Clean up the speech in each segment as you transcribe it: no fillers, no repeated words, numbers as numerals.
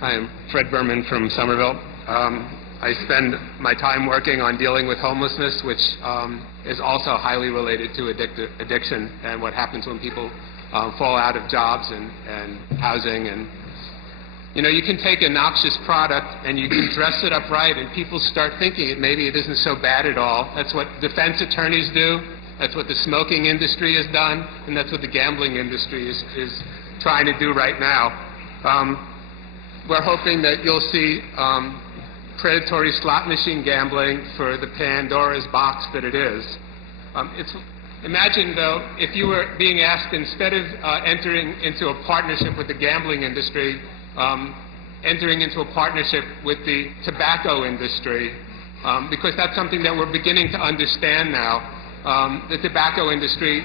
I am Fred Berman from Somerville. I spend my time working on dealing with homelessness, which is also highly related to addiction and what happens when people fall out of jobs and housing. And you can take a noxious product and you can dress it up right, and people start thinking maybe it isn't so bad at all. That's what defense attorneys do. That's what the smoking industry has done, and that's what the gambling industry is trying to do right now. We're hoping that you'll see predatory slot machine gambling for the Pandora's box that it is. Imagine, though, if you were being asked, instead of entering into a partnership with the gambling industry, entering into a partnership with the tobacco industry, because that's something that we're beginning to understand now. The tobacco industry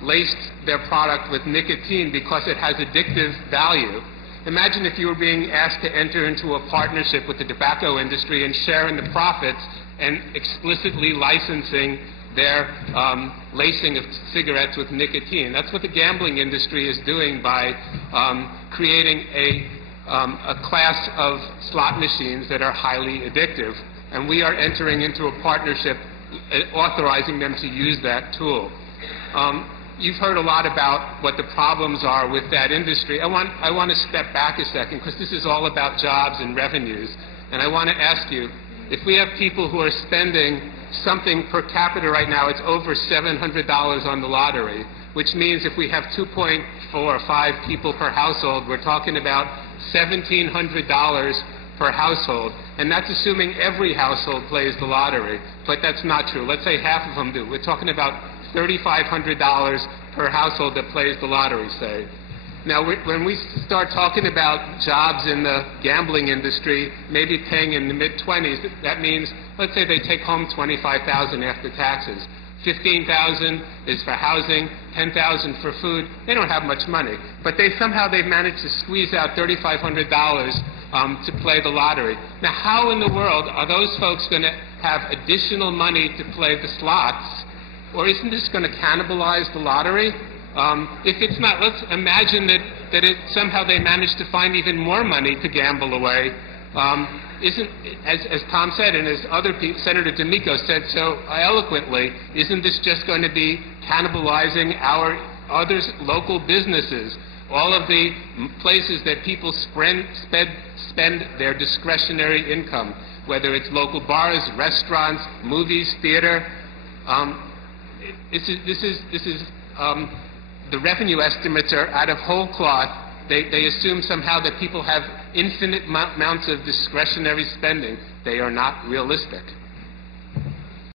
laced their product with nicotine because it has addictive value. Imagine if you were being asked to enter into a partnership with the tobacco industry and share in the profits and explicitly licensing their lacing of cigarettes with nicotine. That's what the gambling industry is doing by creating a class of slot machines that are highly addictive. And we are entering into a partnership authorizing them to use that tool. You've heard a lot about what the problems are with that industry. I want to step back a second, because this is all about jobs and revenues. And I want to ask you, if we have people who are spending something per capita right now, it's over $700 on the lottery, which means if we have 2.4 or 5 people per household, we're talking about $1,700 per household. And that's assuming every household plays the lottery. But that's not true. Let's say half of them do. We're talking about $3,500 per household that plays the lottery, say. Now, when we start talking about jobs in the gambling industry, maybe paying in the mid-20s, that means, let's say they take home $25,000 after taxes. $15,000 is for housing, $10,000 for food. They don't have much money. But they've managed to squeeze out $3,500 to play the lottery. Now, how in the world are those folks going to have additional money to play the slots? Or isn't this going to cannibalize the lottery? If it's not, let's imagine that somehow they manage to find even more money to gamble away. As Tom said, and as other people, Senator D'Amico said so eloquently, isn't this just going to be cannibalizing our other local businesses? All of the places that people spend their discretionary income, whether it's local bars, restaurants, movies, theater. This is the revenue estimates are out of whole cloth. They assume somehow that people have infinite amounts of discretionary spending. They are not realistic.